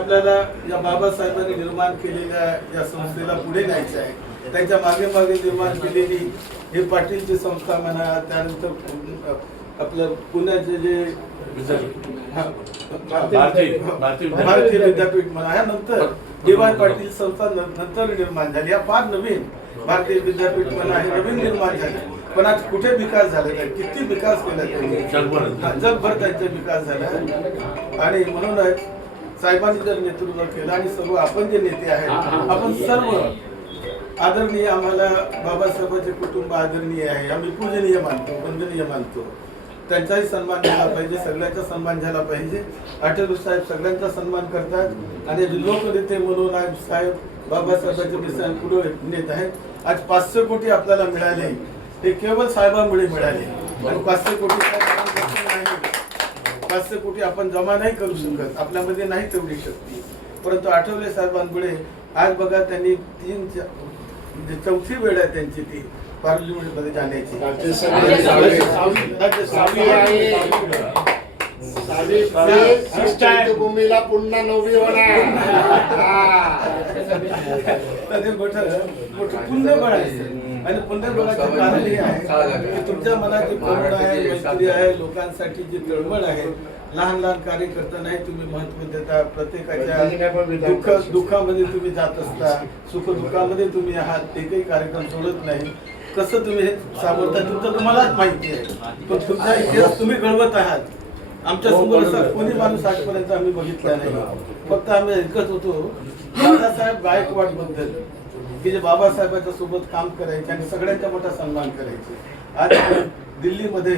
आपल्याला या बाबासाहेबांनी निर्माण केलेल्या या संस्थेला पुढे न्यायचं आहे. त्यांच्या मागे मागे निर्माण केलेली हे पाटीलची संस्था म्हणा, त्यानंतर आपलं पुण्याचे जे भारतीय विद्यापीठ म्हणा, यानंतर डी.वाय. पाटील संस्था नंतर निर्माण झाली. या फार नवीन भारतीय विद्यापीठ म्हणा हे नवीन निर्माण झाले. पण आज कुठे विकास झाला, किती विकास केला त्यांनी, जगभर त्यांचा विकास झाला. आणि म्हणूनच साहेबांनी जर नेतृत्व केलं आणि सर्व आपण जे नेते आहेत, आपण सर्व आदरणीय, आम्हाला बाबासाहेबांचे कुटुंब आदरणीय आहे, आम्ही पूजनीय मानतो, वंदनीय मानतो. त्यांचाही सन्मान झाला पाहिजे, सगळ्यांचा सन्मान झाला पाहिजे. आठवले साहेब सगळ्यांचा सन्मान करतात आणि लोकनेते म्हणून आज साहेब बाबासाहेबांचे दिशा पुढे नेत आहेत. आज 500 कोटी आपल्याला मिळाले, हे केवळ साहेबांमुळे मिळाले. आणि 500 कोटी 500 कोटी आपण जमा नाही करू शकत, आपल्यामध्ये नाही तेवढी शक्ती. परंतु आठवले साहेबांमुळे आज बघा, त्यांनी 4थी वेळ आहे त्यांची ती पार्लिमेंट मध्ये जाण्याची. भूमीला पुन्हा 9वी होणार. पुण्यबळ आहे आणि पुण्यबळाचं कारण हे आहे की तुमच्या मनात जी करुणा आहे, मैत्री आहे, लोकांसाठी जी तळमळ आहे, लहान लहान कार्य करतानाही तुम्ही महत्व देता. प्रत्येकाच्या दुःखामध्ये तुम्ही जात असता, सुख दुःखामध्ये तुम्ही आहात, एकही कार्यक्रम सोडत नाही. कसं तुम्ही हे सामोरता तुमचं तुम्हालाच माहिती आहे, पण तुमचा इतिहास तुम्ही घडवत आहात. आमच्या समोर असा कोणी माणूस आजपर्यंत आम्ही बघितला नाही. फक्त आम्ही ऐकत होतो दादासाहेब गायकवाड बद्दल, की जे बाबासाहेबांच्या सोबत काम करायचे आणि सगळ्यांचा मोठा सन्मान करायचे. आज दिल्लीमध्ये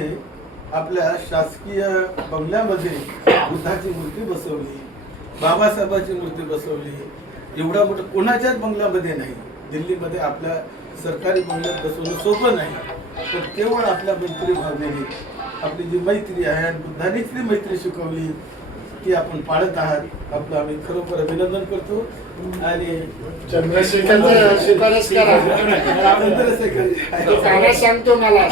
आपल्या शासकीय बंगल्यामध्ये बुद्धाची मूर्ती बसवली, बाबासाहेबांची मूर्ती बसवली. एवढा मोठा कोणाच्याच बंगल्यामध्ये नाही, दिल्लीमध्ये आपल्या सरकारी बंगल्यात बसवणं सोपं नाही. पण केवळ आपल्या मैत्री भावनेने, आपली जी मैत्री आहे आणि बुद्धानेच ती मैत्री शिकवली ती आपण पाळत आहात. आपलं आम्ही खरोखर अभिनंदन करतो. आणि चंद्रशेखर शिफारस करा. सांगतो मला